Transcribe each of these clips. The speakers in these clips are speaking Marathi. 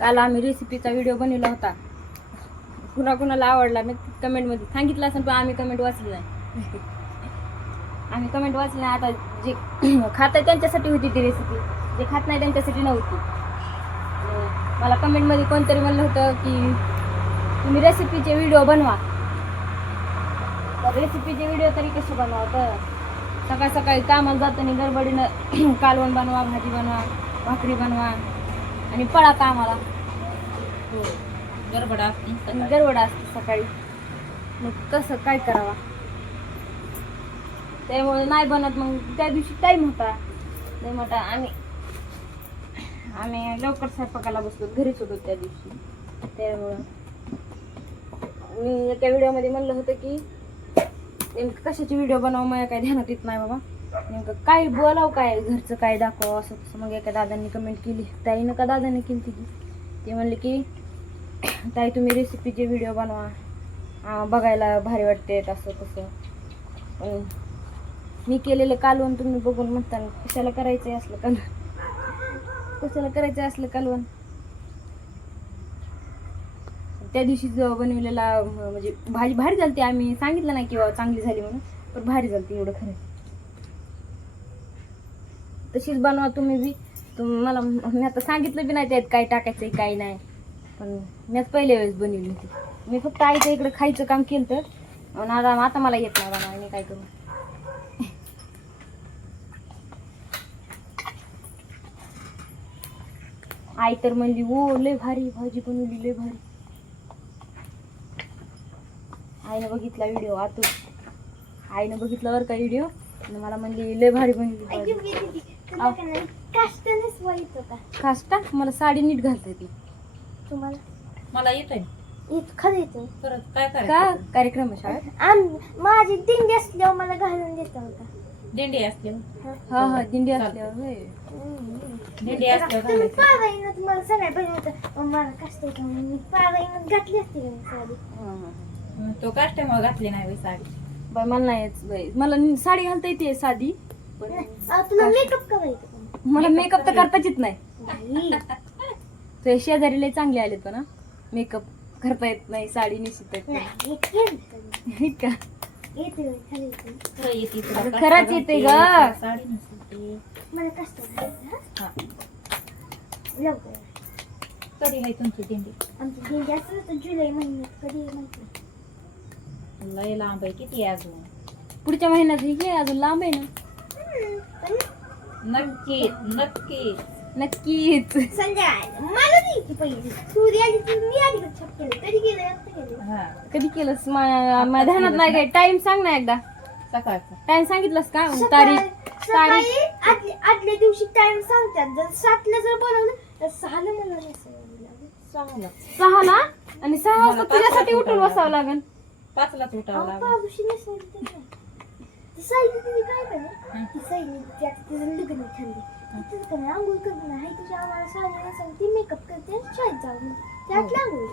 काल आम्ही रेसिपीचा व्हिडिओ बनवला होता. कुणाला आवडला मी कमेंटमध्ये सांगितलं असेल, पण आम्ही कमेंट वाचली नाही. आम्ही कमेंट वाचली नाही. आता जे खात आहे त्यांच्यासाठी होती ती रेसिपी, जे खात नाही त्यांच्यासाठी नव्हती. मला कमेंटमध्ये कोणतरी म्हणलं होतं की तुम्ही रेसिपीचे व्हिडिओ बनवा. तर रेसिपीचे व्हिडिओ तरी कसे बनवा? तर सकाळ सकाळी कामाला जाताना गडबडीनं कालवण बनवा, भाजी बनवा, भाकरी बनवा आणि पळा कामाला. गडबड असते गडबड असते सकाळी. मग कसं काय करावा? त्यामुळे नाही बनत. मग त्या दिवशी टाईम होता लय मोठा. आम्ही लवकर स्वयंपाकाला बसलो, घरीच होतो त्या दिवशी. त्यामुळं मी एका व्हिडिओमध्ये म्हणलं होतं की नेमकं कशाची व्हिडिओ बनवा, मला काय ध्यानात येत नाही बाबा. नेमकं काय बोलावं, काय घरचं काय दाखवावं असं तसं. मग एका दादांनी कमेंट केली, ताईनं का दादांनी केली ती. ते म्हणले की ताई तुम्ही रेसिपीचे व्हिडिओ बनवा, बघायला भारी वाटते असं तसं. मी केलेलं कालवण तुम्ही बघून म्हणता कशाला करायचंय असलं कालवण, कशाला करायचंय असलं कालवण. त्या दिवशी बनवलेला म्हणजे भाजी भारी झालती. आम्ही सांगितलं नाही किंवा चांगली झाली म्हणून, पण भारी झालती एवढं खरं. तशीच बनवा तुम्ही बी. मला मी आता सांगितलं बी नाही त्यात काय टाकायचंय काय नाही, पण मी पहिल्या वेळेस बनवली होती. मी फक्त आईच्या इकडे खायचं काम केलं तर आता मला येत नाही बनवायला. मी काय करू? आई तर म्हणली ओ लय भारी भाजी बनवली, लय भारी. आईनं बघितला व्हिडिओ, आईनं बघितला बरं का व्हिडिओ, मला म्हणली लय भारी बनवली. काष्टा मला साडी नीट घालता येते. तुम्हाला? मला येतंय खरं येतं. परत काय का करायचं? कार्यक्रम आहे शाळेत? माझी दिंडी असल्यावर मला घालून देता होता. दिंडी असल्यावर हा हा दिंडी असल्यावर होय. दिंडी असल्यावर तुम्ही घालायचं. पारायणात मला सगळ्या बहिणी होतं, मला कष्ट येतं म्हणून मी पारायणात घातली असते का साडी. तो काष्टामुळे घातली नाही बाई साडी. बाई मला नाही येत बाई. मला साडी घालता येते साधी, पण तुला मेकअप करायचं का? मला मेकअप तर करताच येत नाही. नाही. तुझ्या शेजारी लय चांगले आले पण मेकअप करता येत नाही, साडी निश्चित येत नाही, नाही. येते का? येते बाई, खरं येते. खरं येते तुला. अगं, काष्टा खरंच येते घालते, ग. साडी नसते. मला कष्ट करायचं हा. लवकर. कधी आहे तुमची दिंडी? आमची दिंडी असं तर जुलै महिन्यात कधी माहिती. लय लांब आहे. किती आहे अजून? पुढच्या महिन्यात हे घे, अजून लांब आहे ना. नक्की नक्की नक्कीच. संध्याकाळ मला नाही की पहिली सूर्य आली तर मी आधी छप केलं. कधी केलं आता केलं. हा कधी केलंस? माझ्या ध्यानात नाही काय. टाइम सांग ना एकदा. सकाळचं. टाइम सांगितलंस का? तारीख सकाळी आदल्या दिवशी टाइम सांगतात. जर 7ला जर बनवलं तर 6ला मला नसावं लागेल. 6ला आणि 6 वाजता तुझ्यासाठी उठून बसावं लागेल. 5लाच उठावं लागेल. पावशी नसावं तर नाही. ती साईली तुम्ही काय केलं? ती साईली तिचं लग्न ठरले. तिथं का नाही आंघोळ करत नाही. हाय तुझ्या आम्हाला साडी नसावं, ती मेकअप करते आणि शाळेत जाऊन त्यात आंघोळ.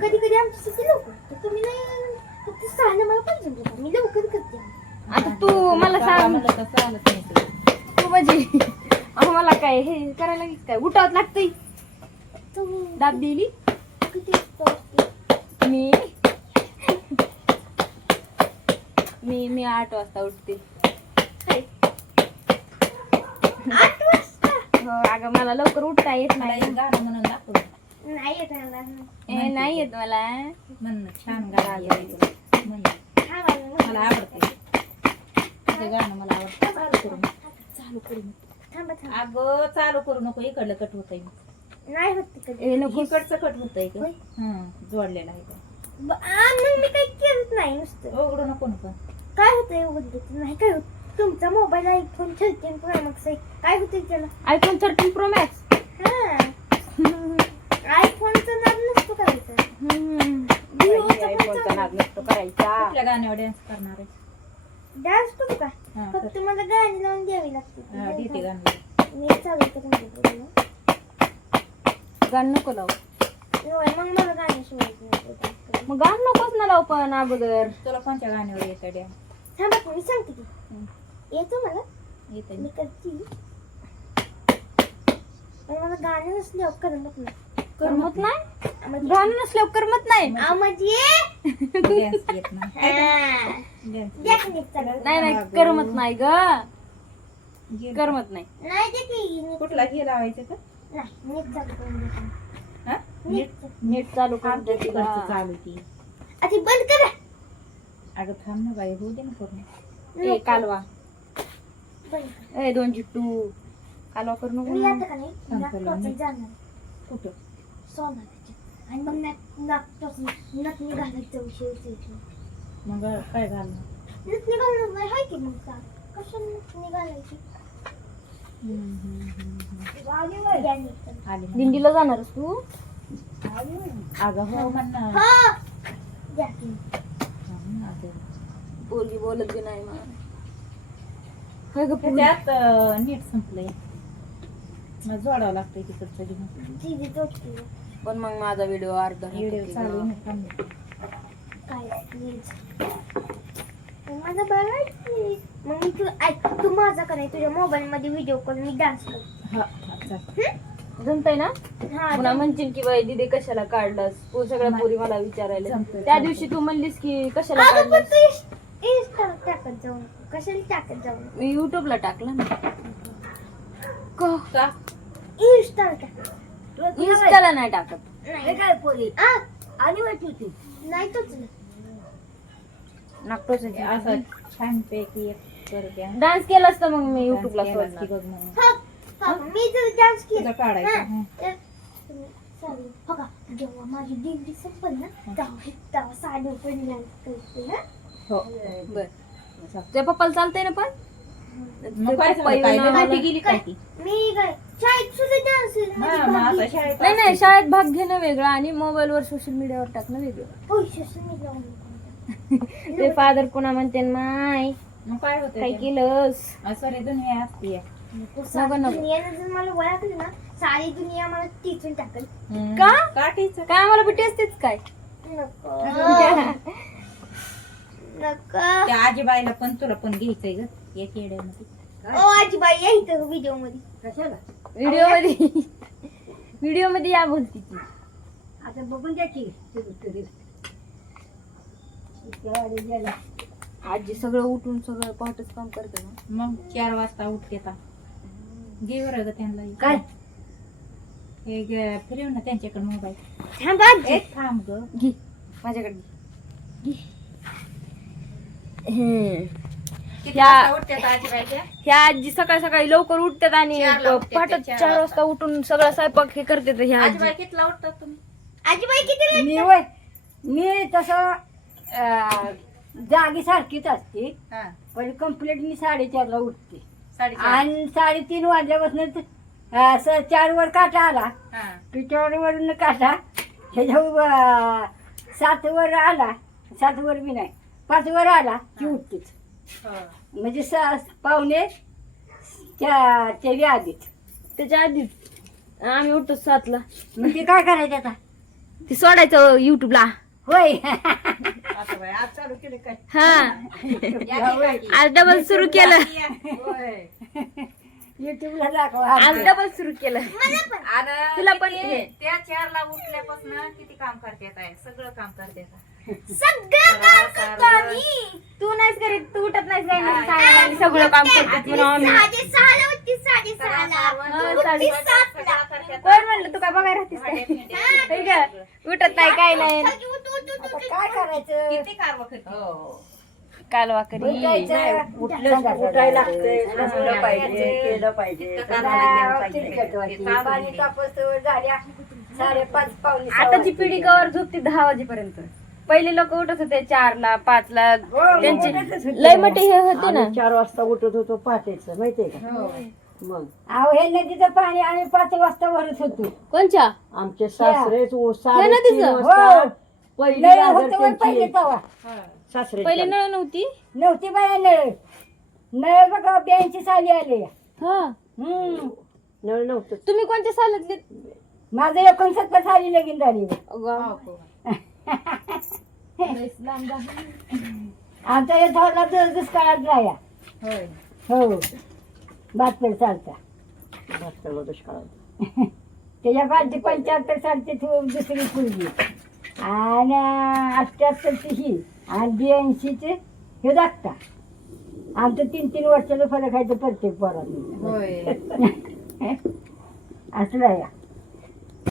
कधी कधी आमच्यासाठी लवकर तर तुम्ही नाही फक्त 6ला मला पाहिजे होता. मी लवकर करते. आता तू मला सांग, मला तर चालत नाही ते. तू म्हणजे मला काय हे करायला लागेल काय? उठावं लागतंय. तुम्ही दाब दिली किती वाजता उठते? मी 8 वाजता उठते. 8 वाजता? हो अगं मला लवकर उठता येत मला नाही. एक गाणं म्हणून दाखव. नाही येत मला. ए, नाही येत मला. म्हण छान गाणं आहे. म्हण. मला आवडते ते गाणं. मला आवडतं. चालू करून थांबा थांबा. अगं चालू करू नको. इकडलं कट होतंय. नाही होत कधी. ए नको. इकडचं कट होतंय का? होय. जोडलेलं आहे का? मग मी काही केलंच नाही नुसतं. उघडू नको नको. काय होतंय उघडलं नाही काय होत. तुमचा मोबाईल आयफोन 13 प्रो मॅक्स आहे. काय होतंय त्याला? IPhone 13 pro max. आयफोनचा नाद नसतो करायचा. आयफोनचा नाद नसतो करायचा. कुठल्या गाण्यावर डान्स करणार आहे? डान्स करू का? हा, फक्त मला गाणी लावून द्यावी हा, लागते. देते गाणं. मी चालू करून गाणं नको लावू. मग मला गाणी शिवायचं. मग गाणं नकोच ना लावू पण अगोदर. तुला कोणत्या गाण्यावर येतं डान्स? थांबा मी सांगते की येतो मला. येतं मी करते. आणि मला गाणे नसल्यावर करमत नाही. करमत नाही गाणं नसल्यावर करमत नाही म्हणजे Dance येत नाही. हा. Dance द्या की नीट चालू. नाही नाही करमत नाही ग गेलं. करमत नाही नाही दे की नीट. कुठला घे लावायचं का नाही, नीट चालू करून देतो. हा नीट. नीट चालू करून दे आमच्या तिला. तिकडचं चालू ती आधी बंद करा. अगं थांब ना बाई होऊ दे ना पूर्ण ए कालवा बंद करा. ए 2 चिट्टू कालवा करू नको मी ना. आता का नाही नागटोचन जाणार कुठं सोनाराच्या आणि मग नागटोचन नथ निघालायचा विषय विचारतो. मग काय घालणं नथ निघालणार नाही हाय की मग का कशाला नथ निघालायची. द्या नीट चालू. आली ना. दिंडीला जाणारस तू अगं हो म्हणणं हा द्या की. थांब ना ते. बोलगी बोलत बी नाही मला काय ग पूजा? त्याच्यात नीट संपलंय मग जोडावं लागतंय तिकडचं घेऊन दीदी तोडते पण मग माझा व्हिडिओ अर्धा व्हिडिओ राहतो चालू की आहे ग. ना, थांब. काय प्लीज माझं बघायची. मग मी तुला ऐक तू माझा का नाही तुझ्या मोबाईल मध्ये व्हिडिओ कॉल मी डान्स कर. हा हा, चाल. जमतंय ना हा पुन्हा म्हणशील की बाई दिदी कशाला काढलास तू सगळ्या पोरी मला विचारायला जमतंय, त्या जमतंय. दिवशी तू म्हणलीस की कशाला अगं पण काढलास तू इंस्टाला टाकत जाऊ नको. कशाला टाकत जाऊ नको. मी युट्यूबला टाकला ना का? का इंस्टाला टाकत इंस्टाला नाही टाकत नाही काय पोरी आणि वाटली होती नाही तोच नागटोच असं छान पैकी एक कर द्या डान्स केला असता मग मी युट्यूबला केला की सोडला बघ म्हणून मी जर डान्स केला तुझं काढायचं हं. तर तुम्ही चालेल. हो का जेव्हा माझी डिग्री संपल ना तेव्हा साडी पण डान्स करते ना. हो बर तुझ्या पप्पाला चालतंय ना पण मग काय पप्पा झालं? काय येऊन नाही, आम्हाला- ती गेली काय ती मी काय शाळेत सुद्धा डान्स हा, मग आता शाळेत नाही नाही शाळेत भाग घेणं वेगळं आणि मोबाईल वर सोशल मीडियावर टाकणं वेगळं पैसे मी लावून ते फादर पुन्हा म्हणते माय मग काय होतं काय ते? केलंस सॉरी दुनिया असते नको, नको. दुनियाने जर मला ओळखली ना सारी दुनिया मला टिचून टाकल. का? काठीचं काय आम्हाला बिटी असतेच काय नको नको त्या आजीबाईला पण तुला पण घ्यायचंय ग एक येड्यामध्ये ओ आजीबाई या इथं व्हिडिओ मध्ये कशाला व्हिडिओ मध्ये या बोलती ती आता बघून द्या की आजी सगळं उठून सगळं पहाटच काम करते ना मग 4 वाजता उठते आता घे बरं ग त्यांना काय? हे फिरव ना त्यांच्याकडे मोबाईल थांबा एक थांब ग घे माझ्याकडे घे. हम्म. किती या- वाजता उठते आता आजीबाईच्या ह्या आजी सकाळी सकाळी लवकर उठतात आणि 4ला उठतात, पहाटच 4 4 वाजता उठून सगळं स्वयंपाक हे करते तर ह्या आजीबाई आजी कितीला उठतात तुम्ही आजीबाई किती मी तसं जागी सारखीच असते हा पण कंप्लीट मी 4:30ला उठते 4:30 आणि 3:30 वाजल्यापासून 4 वर काटा आला हा पिठावर वरून काटा ह्याच्या 7 वर आला 7 वर बी नाही 5 वर आला की उठतेच हो. म्हणजे 6:45 च्या आधीच त्याच्या आधीच आम्ही उठतो 7ला मग ते काय करायचं आता ते सोडायचं युट्यूबला होय आता बाई, आज चालू केलं काय हा या की आज डबल सुरू केलं युट्यूबला दाखवा आज डबल सुरू केलं आणि तुला पण किती- हे. त्या 4ला उठल्यापासून किती काम करतात आहे सगळं काम करतात सगळं काम करतो आम्ही. तू नाहीस करीत तू उठत नाहीस काही नाही सांगायला आणि सगळं काम करतात म्हणून आम्ही 6:30 उठते 6:30 कोण म्हणलं तू काय बघायला राहतेस काय होय गं? उठत नाही काय नाही आता काय करायचं किती कारवा करते कालवा करी उठायला लागतंय बसलं पाहिजे, केलं पाहिजे पाणी तापस्तवर झाल्या 5:30 पावणे 6 आताची पिढी कवर झोपते 10 वाजेपर्यंत पहिले लोक उठत होते 4ला 5ला त्यांचे लय मोठे हे होते ना 4 वाजता उठत होतो पहाटेच माहितीये का मग अहो हे नदीचं पाणी आम्ही 5 वाजता भरत होतो कोणच्या आमचे सासरेच या नदीचं? 3:30 वाजता पहिली नळ रांगण होतं वर पहिले त्यांची तवा सासरे पहिले नळ नव्हती नव्हती बाया नळ नळ बघा 82 साली आले हा नळ नव्हतं तुम्ही कोणत्या सालातले माझं 69 साली लगीन झाली आमचा हे थोडला दुष्काळात राया होय हो 72 सालचा भाताला दुष्काळ त्याच्या बाजू 75 सालची दुसरी पुरगी आणि 78ची ही आणि 82चे हे धाकटा. आमचं 3-3 वर्षाचा फरक आहे तो प्रत्येक पोरात. होय असलं आहे.